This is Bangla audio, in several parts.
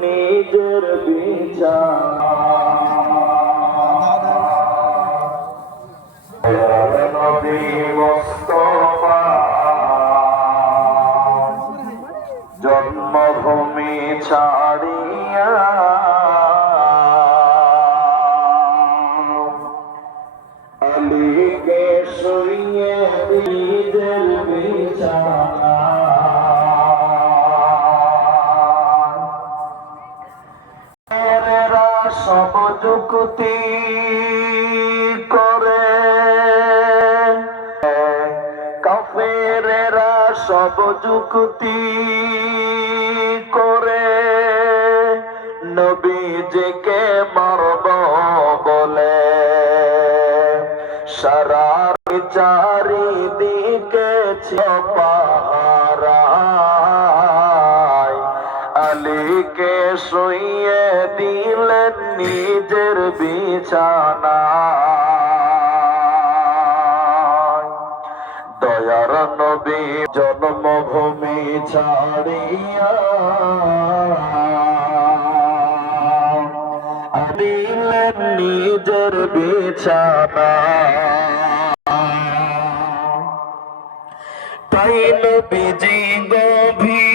নিজের বিচার নবী মুস্তাফা জন্মভূমি ছাড়িয়া আলীকে শুইয়ে নিজের বিছানা সব যুক্তি করে কাফেরেরা সব যুক্তি করে নবীজিকে মারব বলে সারা চারিদিকে পাহারায় আলীকে শুইয়ে দিলেন নিজের বিছানা দয়ার নবী জন্মভূমি ছাড়িয়া দিলেন নিজের বিছানা তাই নবীজি গভীর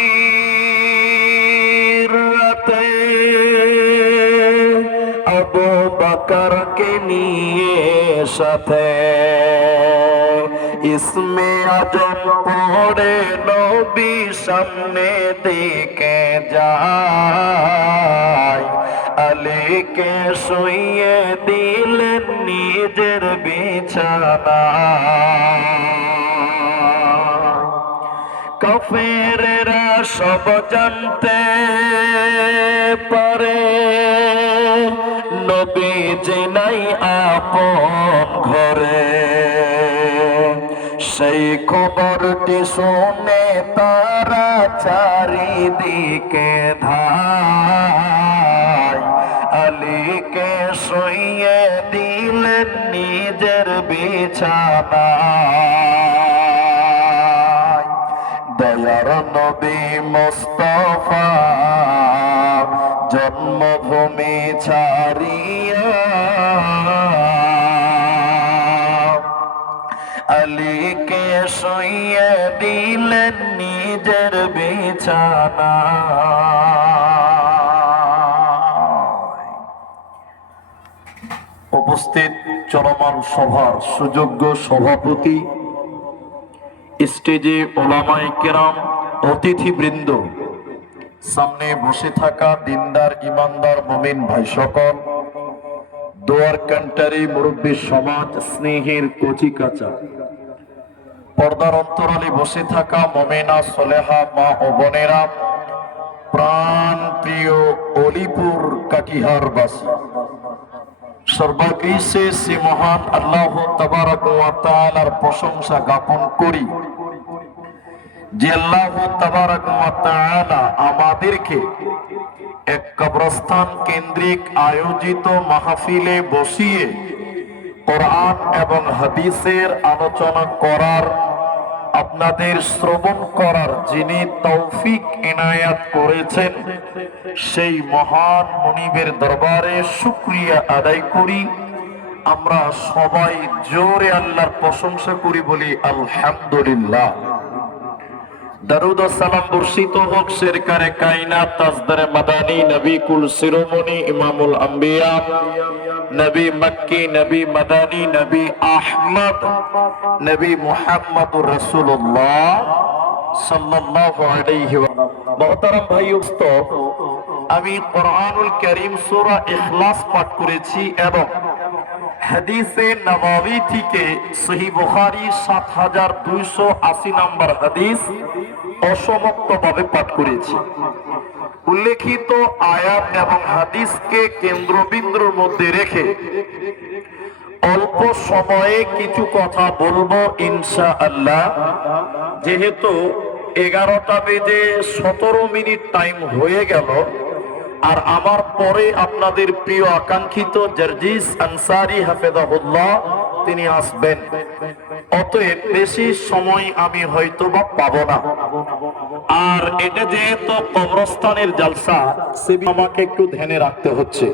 রাতে আবু বকরকে নিয়ে সাথে ইসমে আজম পড়ে নবী সামনে দিকে যায় আলীকে শুইয়ে দিলেন নিজের বিছানা কাফেরেরা সব জানতে পারে নবীজি নাই আপন ঘরে সেই খবরটি শুনে তারা চারিদিকে ধায় আলীকে শুইয়ে দিলেন নিজের বিছানা দয়ার নবী মুস্তাফা জন্মভূমি ছাড়িয়া আলীকে শুইয়ে দিলেন নিজের বিছানা উপস্থিত চলমান সভার সুযোগ্য সভাপতি স্টেজে ওলামায়ে কেরাম অতিথিবৃন্দ সামনে বসে থাকা দিনদার ইমানদার মুমিন ভাই সকল দোয়ার কান্টারি মুরব্বী সমাজ স্নেহের কচি কাঁচা পর্দার অন্তরালে বসে থাকা মুমিনা সলেহা মা ও বোনেরা প্রাণ প্রিয় অলিপুর কাটিহার বাসী সর্বাগ্রে সে মহান আল্লাহ তাবারক ওয়া তাআলার প্রশংসা জ্ঞাপন করি যে আল্লাহ তাবারক ওয়া তাআলা আমাদেরকে এক কবরস্থান কেন্দ্রিক আয়োজিত মাহফিলে বসিয়ে কোরআন এবং হাদিসের আলোচনা করার আপনাদের শ্রবণ করার যিনি তৌফিক ইনায়াত করেছেন সেই মহান মুনিবের দরবারে শুকরিয়া আদায় করি আমরা সবাই জোরে আল্লাহর প্রশংসা করি বলি আলহামদুলিল্লাহ দরুদ ও সালাম বর্ষিত হোক সরকারে কায়নাত তাজদারে মাদানী নবী কুল শিরোমণি ইমামুল আম্বিয়া নবী মক্কি নবী মাদানী নবী আহমদ নবী মুহাম্মদুর রাসূলুল্লাহ সাল্লাল্লাহু আলাইহি ওয়া মুহতারাম ভাই উস্তাদ আমি কোরআনুল কারীম সূরা ইখলাস পাঠ করেছি এবং হাদিসে নববী থেকে সহিহ বুখারী ৭২৮০ নম্বর হাদিস অসমাপ্তভাবে পাঠ করেছি উল্লেখিত আয়াত এবং হাদিসকে কেন্দ্রবিন্দুর মধ্যে রেখে অল্প সময়ে কিছু কথা বলবো ইনশাআল্লাহ যেহেতু 11টা বেজে 17 মিনিট টাইম হয়ে গেল আর আমার পরে আপনাদের প্রিয় আকাঙ্ক্ষিত জার্জিস আনসারী হাফেজাহুল্লাহ তিনি আসবেন অতএব বেশি সময় আমি হয়তো বা পাবো না আর এটা যেহেতু কবরস্থানের জালসা, সে আমাকে একটু ধ্যানে রাখতে হচ্ছে।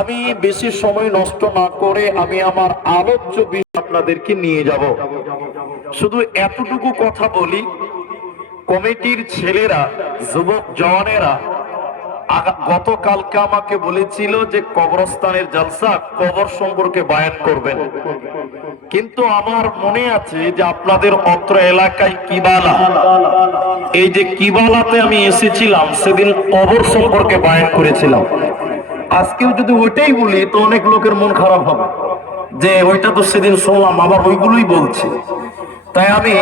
আমি বেশি সময় নষ্ট না করে আমি আমার আলোচ্য বিষয় আপনাদেরকে নিয়ে যাব। শুধু এতটুকু কথা বলি, কমিটির ছেলেরা, যুবক জওয়ানেরা গতকালকে আমাকে বলেছিল যে কবরস্থানের জালসা, কবর সম্পর্কে বয়ান করবেন। কিন্তু আমার মনে আছে যে আপনাদের অত্র এলাকায় কিবালা, এই যে কিবালাতে আমি এসেছিলাম, সেদিন কবর সম্পর্কে বয়ান করেছিলাম। আজকেও যদি ওইটাই বলি তো অনেক লোকের মন খারাপ হবে যে ওইটা তো সেদিন শুনলাম, আবার ওইগুলোই বলছে। তাই আমি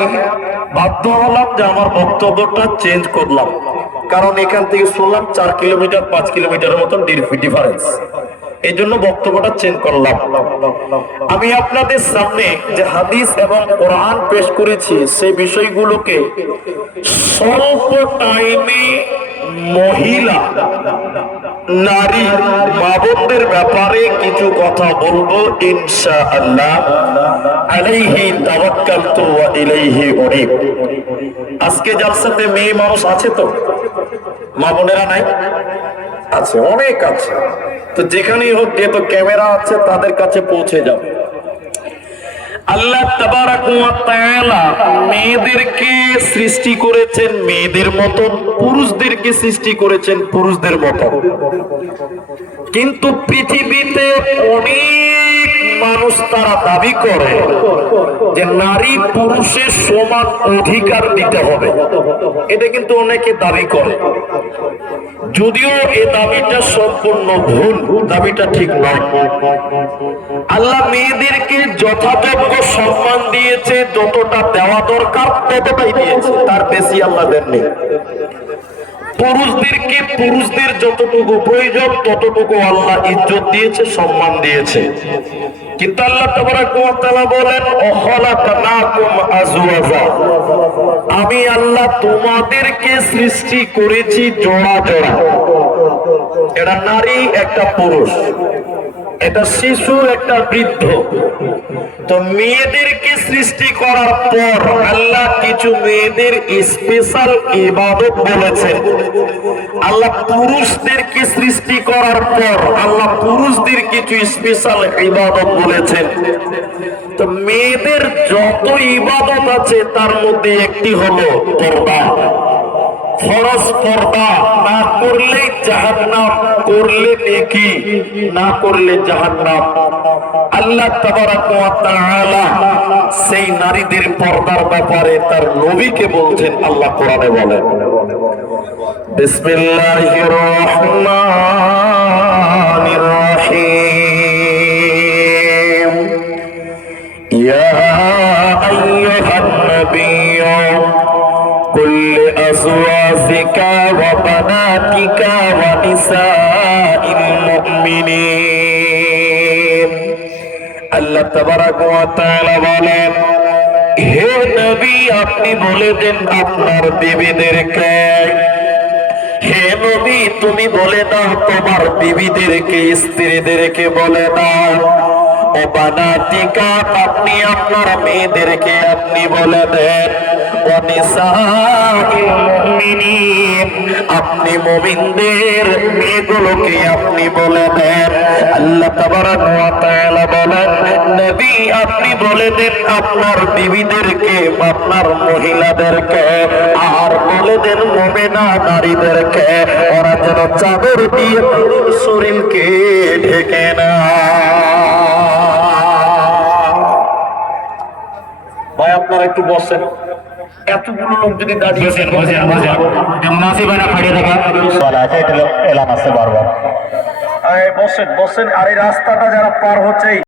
বাধ্য হলাম যে আমার বক্তব্যটা চেঞ্জ করলাম, কারণ এখান থেকে শুনলাম 4 কিলোমিটার 5 কিলোমিটারের মতন ডিফারেন্স, এই জন্য বক্তব্যটা চেঞ্জ করলাম। আমি আপনাদের সামনে যে হাদিস এবং কোরআন পেশ করেছি, সেই বিষয়গুলোকে স্বল্প টাইমে মহিলা, নারী, মা বোনদের ব্যাপারে কিছু কথা বলবো ইনশাআল্লাহ। আলাইহি তাওয়াক্কালতু ওয়া ইলাইহি উনীব। আজকে জালসাতে মেয়ে মানুষ আছে তো? মা বোনেরা নাই? আছে, অনেক আছে। তো যেখানেই হোক, যেহেতু ক্যামেরা আছে, তাদের কাছে পৌঁছে যাও। আল্লাহ তাবারাক ওয়া তাআলা মেয়েদেরকে সৃষ্টি করেছেন মেয়েদের মতো, পুরুষদেরকে সৃষ্টি করেছেন পুরুষদের মতো। কিন্তু পৃথিবীতে অনেক মানুষ তারা দাবি করে যে নারী পুরুষের সমান অধিকার দিতে হবে। এটা কিন্তু অনেকে দাবি করে, যদিও এই দাবিটা সম্পূর্ণ ভুল, দাবিটা ঠিক নয়। আল্লাহ মেয়েদেরকে যথাযোগ্য সম্মান দিয়েছে, যতটা দেওয়া দরকার ততটাই দিয়েছে, তার বেশি আল্লাহ দেননি। পুরুষদেরকে পুরুষদের যতটুকু প্রয়োজন ততটুকু আল্লাহ ইজ্জত দিয়েছে, সম্মান দিয়েছে। কিন্তু আল্লাহ তাবারাক ওয়া তাআলা বলেন, ওয়াখালাকনাকুম আজওয়াজা, আমি আল্লাহ তোমাদেরকে সৃষ্টি করেছি জোড়া জোড়া। এটা নারী, একটা পুরুষ, এটা শিশু, একটা বৃদ্ধ। তো মেয়েদেরকে সৃষ্টি করার পর আল্লাহ কিছু মেয়েদের স্পেশাল ইবাদত বলেছেন। আল্লাহ পুরুষদেরকে সৃষ্টি করার পর আল্লাহ পুরুষদের কিছু স্পেশাল ইবাদত বলেছেন। তো মেয়েদের যত ইবাদত আছে তার মধ্যে একটি হলো পর্দা। ফরজ পর্দা না করলে জাহান্নাম, করলে নেকি, না করলে জাহান্নাম। আল্লাহ তাবারাক ওয়া তাআলা সেই নারীদের পর্দার ব্যাপারে তার নবীকে বলছেন। আল্লাহ কোরআনে বলেন, বিসমিল্লাহির রহমানির রহিম, ইয়া আইয়ুহান নাবিয়্যু কুল আজওয়াজিকা ওয়া বানাতিকা ওয়া নিসাইল মুমিনিন। আল্লাহ তাবারাক ওয়া তাআলা বলেন, হে নবী আপনি বলে দেন আপনার বিবিদেরকে, হে নবী তুমি বলে দাও তোমার বিবিদেরকে, স্ত্রীদেরকে বলে দাও, ও বানাতিকা আপনি আপনার মেয়েদেরকে আপনি বলে দেন, ও নিসাইল মুমিনিন আপনি মুমিনদের মেয়েগুলোকে আপনি বলে দেন। আল্লাহ তাবারাক ওয়া তাআলা বলেন, নবী আপনি বলে দেন আপনার বিবিদেরকে, আপনার মহিলাদেরকে, আর বলে দেন মুমিনা নারীদেরকে, ওরা যেন চাদর দিয়ে শরীরকে ঢেকে না। ভাই আপনারা একটু বসেন, এতগুলো লোক যদি দাঁড়িয়ে বসেন, আর এই রাস্তাটা যারা পার হচ্ছে